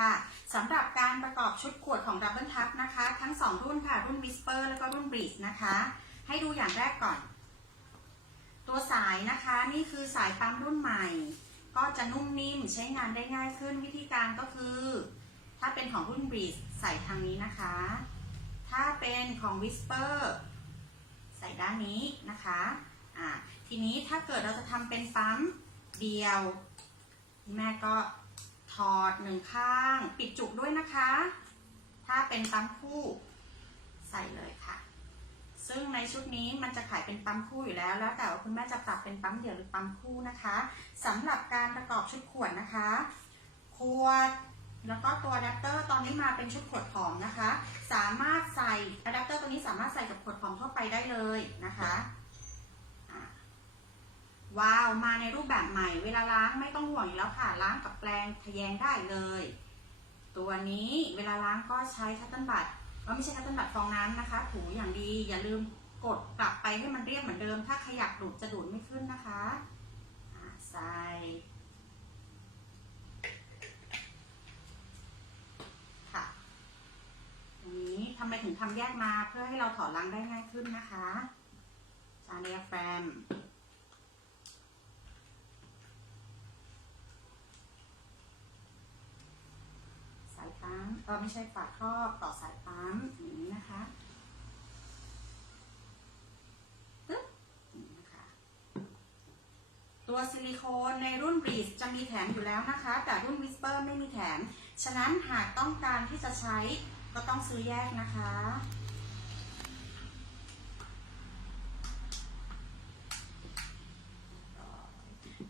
ค่ะสำหรับการประกอบชุดขวดของ Double Tap นะคะ ทั้ง 2 รุ่นค่ะ รุ่น Whisper แล้วก็รุ่น Breeze นะคะ ให้ดูอย่างแรกก่อน ตัวสายนะคะ นี่คือสายปั๊มรุ่นใหม่ ก็จะนุ่มนิ่มใช้งานได้ง่ายขึ้นวิธีการก็คือ ถ้าเป็นของรุ่น Breeze ใส่ทางนี้นะคะ ถ้าเป็นของ Whisper ใส่ด้านนี้นะคะอ่าทีนี้ถ้าเกิดเราจะทำเป็นปั๊มเดียว แม่ก็ อดหนึ่งข้าง ปิดจุกด้วยนะคะ ถ้าเป็นปั๊มคู่ใส่เลยค่ะ ซึ่งในชุดนี้มันจะขายเป็นปั๊มคู่อยู่แล้ว แล้วแต่ว่าคุณแม่จะปรับเป็นปั๊มเดี่ยวหรือปั๊มคู่นะคะสำหรับการประกอบชุดขวดนะคะ ขวดแล้วก็ตัวอะแดปเตอร์ตอนนี้มาเป็นชุดขวดผอมนะคะ สามารถใส่อะแดปเตอร์ตัวนี้สามารถใส่กับขวดผอมทั่วไปได้เลยนะคะ ว้าวมาในรูปแบบใหม่ เวลาล้างไม่ต้องห่วงอยู่แล้วค่ะ ล้างกับแปรงทะแยงได้เลย ตัวนี้เวลาล้างก็ใช้คัตเติ้ลบัตก็ไม่ใช่คัตเติ้ลบัตฟองน้ำนะคะ ถูอย่างดีอย่าลืมกดกลับไปให้มันเรียบเหมือนเดิม ถ้าขยับดูดจะดูดไม่ขึ้นนะคะใส่ค่ะตรงนี้ทำไมถึงทำแยกมาเพื่อให้เราถอดล้างได้ง่ายขึ้นนะคะจานเดียแฟมสาย ปั๊มเออไม่ใช่ฝาครอบต่อสายปั๊มอย่างนี้นะคะปึ๊บอย่างนี้นะคะ ตัวซิลิโคนในรุ่น Breeze จะมีแถมอยู่แล้วนะคะ แต่รุ่น Whisper ไม่มีแถม ฉะนั้นหากต้องการที่จะใช้ก็ต้องซื้อแยกนะคะ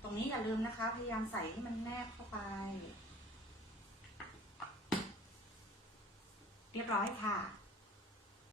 ตรงนี้อย่าลืมนะคะ พยายามใส่ให้มันแนบเข้าไป เรียบร้อยค่ะ